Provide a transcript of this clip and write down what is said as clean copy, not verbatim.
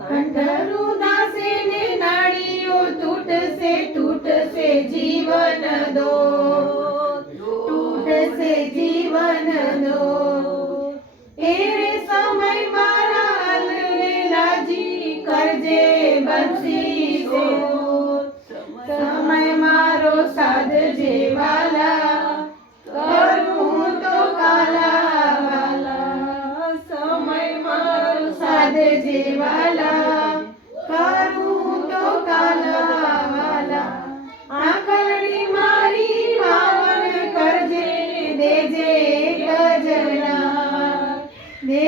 કંઠરું દાસે ને નાળીઓ તૂટશે તૂટશે જીવન દો તૂટશે જીવન દો એ રે સમય મારા અલવે લાજી કરજે બંસી સો સમય મારો સાધજે વાલા કરું તો કાલા વાલા સમય મારો સાધજે વાલા કરું તો કાલા વાલા આંખડી મારી પાવન કરજે દેજે ગજના દે